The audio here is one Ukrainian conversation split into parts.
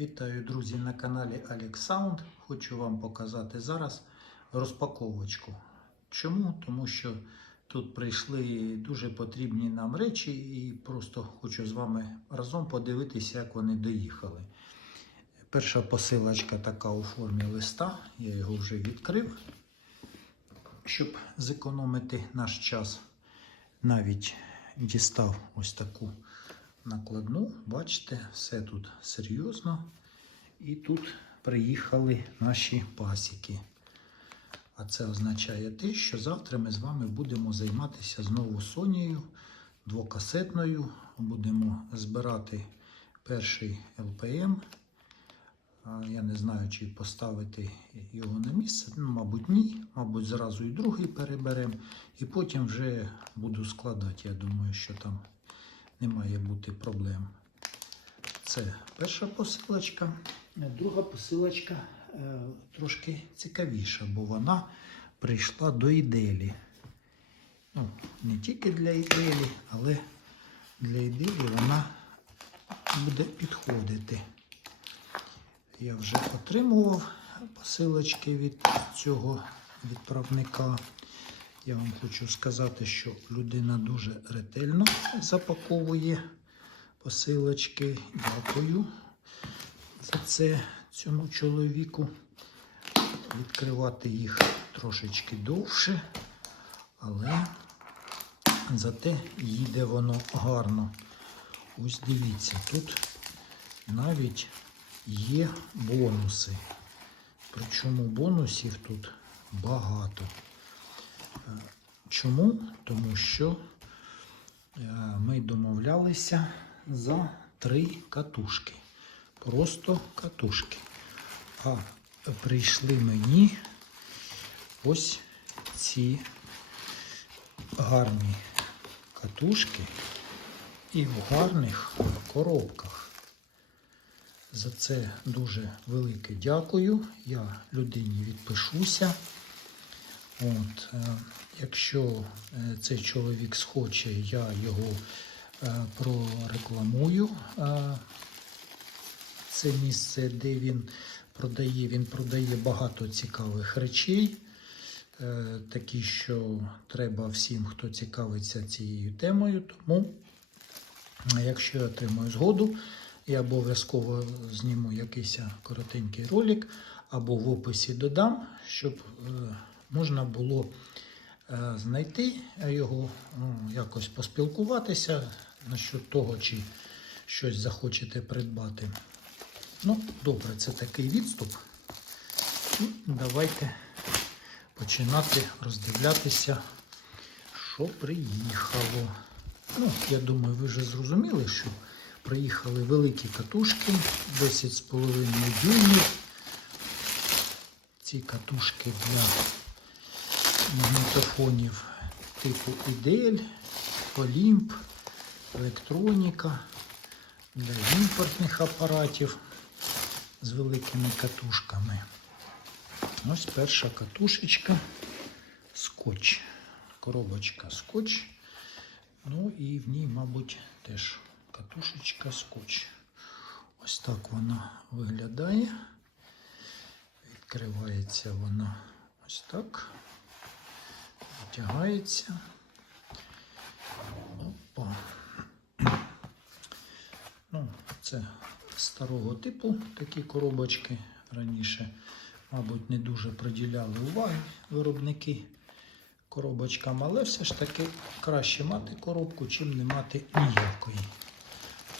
Вітаю, друзі, на каналі Sound. Хочу вам показати зараз розпаковочку. Чому? Тому що тут прийшли дуже потрібні нам речі, і просто хочу з вами разом подивитися, як вони доїхали. Перша посилочка така у формі листа. Я його вже відкрив, щоб зекономити наш час. Навіть дістав ось таку накладну. Бачите, все тут серйозно. І тут приїхали наші пасіки. А це означає те, що завтра ми з вами будемо займатися знову Сонією двокасетною. Будемо збирати перший ЛПМ. Я не знаю, чи поставити його на місце. Ну, мабуть, ні. Мабуть, зразу і другий переберемо. І потім вже буду складати. Я думаю, що там не має бути проблем. Це перша посилочка. Друга посилочка е, трошки цікавіша, бо вона прийшла до іделі. Ну, не тільки для іделі, але для іделі вона буде підходити. Я вже отримував посилочки від цього відправника. Я вам хочу сказати, що людина дуже ретельно запаковує посилочки. Дякую за це цьому чоловіку. Відкривати їх трошечки довше, але зате їде воно гарно. Ось дивіться, тут навіть є бонуси. Причому бонусів тут багато. Чому? Тому що е, ми домовлялися за три катушки. Просто катушки. А прийшли мені ось ці гарні катушки і в гарних коробках. За це дуже велике дякую. Я людині відпишуся. От, е, якщо е, цей чоловік схоче, я його е, прорекламую. Це місце, де він продає. Він продає багато цікавих речей, такі, що треба всім, хто цікавиться цією темою. Тому, якщо я отримаю згоду, я обов'язково зніму якийсь коротенький ролик або в описі додам, щоб можна було е, знайти його, ну, якось поспілкуватися насчет того, чи щось захочете придбати. Ну, добре, це такий відступ. І давайте починати роздивлятися, що приїхало. Ну, я думаю, ви вже зрозуміли, що приїхали великі катушки 10,5 дюймів. Ці катушки для магнітофонів типу Ідель, Олімп, електроніка для імпортних апаратів з великими катушками. Ось перша катушечка, скотч. Коробочка скотч. Ну і в ній, мабуть, теж катушечка скотч. Ось так вона виглядає. Відкривається вона ось так. Витягається. Опа. Ну, це старого типу такі коробочки раніше, мабуть, не дуже приділяли уваги виробники коробочкам, але все ж таки краще мати коробку, чим не мати ніякої.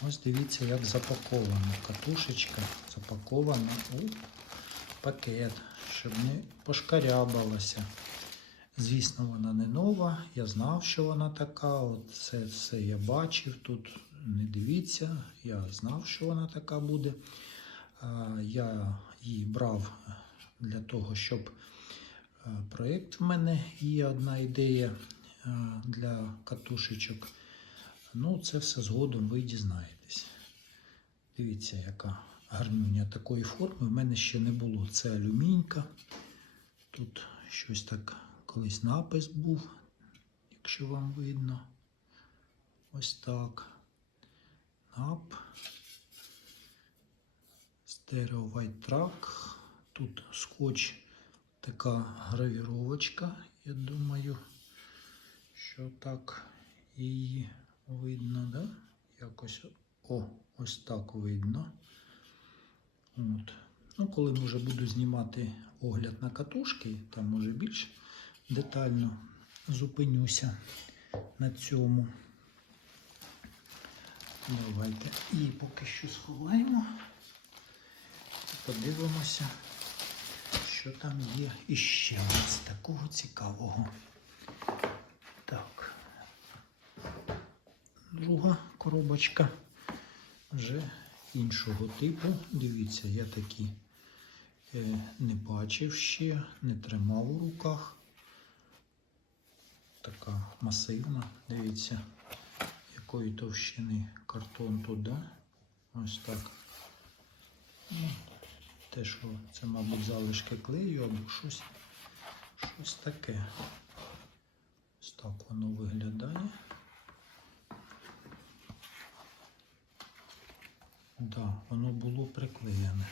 Ось дивіться, як запакована катушечка, запакована у пакет, щоб не пошкарябалася. Звісно, вона не нова. Я знав, що вона така. От це все я бачив. Тут не дивіться, я знав, що вона така буде. Я її брав для того, щоб е, проєкт в мене є одна ідея е, для катушечок. Ну, це все згодом ви дізнаєтесь. Дивіться, яка гарнюня такої форми. В мене ще не було. Це алюмінька. Тут щось так колись напис був, якщо вам видно. Ось так. Нап. Stereo White Track. Тут скотч, така гравіровочка, я думаю, що так її видно, да? Якось о, ось так видно. От. Ну, коли вже буду знімати огляд на катушки, там може більш детально зупинюся на цьому. Давайте і поки що сховаємо. Подивимося, що там є іще у нас такого цікавого. Так. Друга коробочка вже іншого типу. Дивіться, я такі е, не бачив ще, не тримав у руках. Така масивна, дивіться, якої товщини картон туди. Ось так. Ну, те, що це, мабуть, залишки клею або щось, щось таке. Ось так воно виглядає. Да, воно було приклеєне.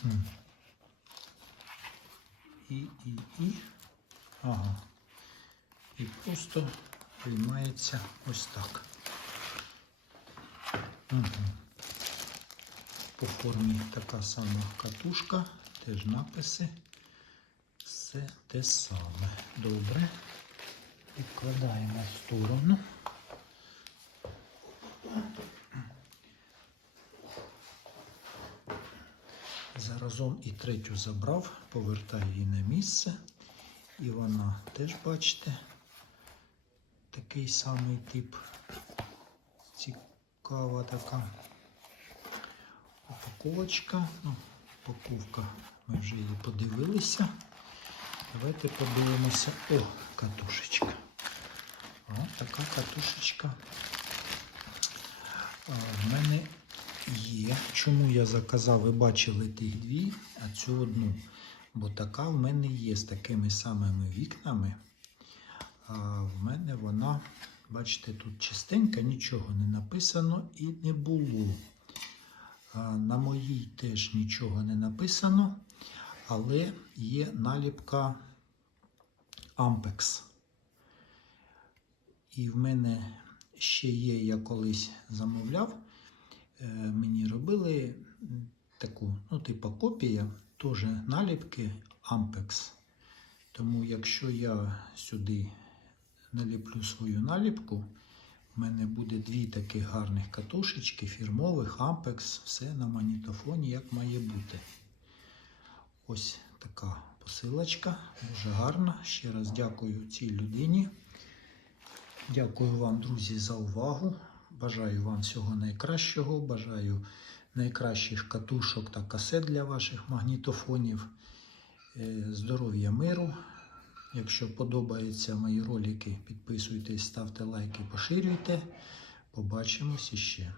Хм. І, і, і. Ага. І просто приймається ось так. Угу. По формі така сама катушка, теж написи. Все те саме. Добре. Відкладаємо в сторону. Заразом і третю забрав, повертаю її на місце. І вона теж, бачите, такий самий тип. Цікава така упаковочка. Ну, упаковка, ми вже її подивилися. Давайте подивимося. О, катушечка. О, така катушечка. В мене є. Чому я заказав, ви бачили тих дві, а цю одну. Бо така в мене є з такими самими вікнами. А в мене вона, бачите, тут чистенька, нічого не написано і не було. На моїй теж нічого не написано, але є наліпка Ampex. І в мене ще є, я колись замовляв. Е, Мені робили таку, ну, типу копія, теж наліпки Ampex. Тому якщо я сюди наліплю свою наліпку, в мене буде дві таких гарних катушечки, фірмових, Ampex, все на магнітофоні, як має бути. Ось така посилочка, дуже гарна. Ще раз дякую цій людині. Дякую вам, друзі, за увагу. Бажаю вам всього найкращого. Бажаю найкращих катушок та касет для ваших магнітофонів. Е, Здоров'я миру. Якщо подобаються мої ролики, підписуйтесь, ставте лайки, поширюйте. Побачимось іще.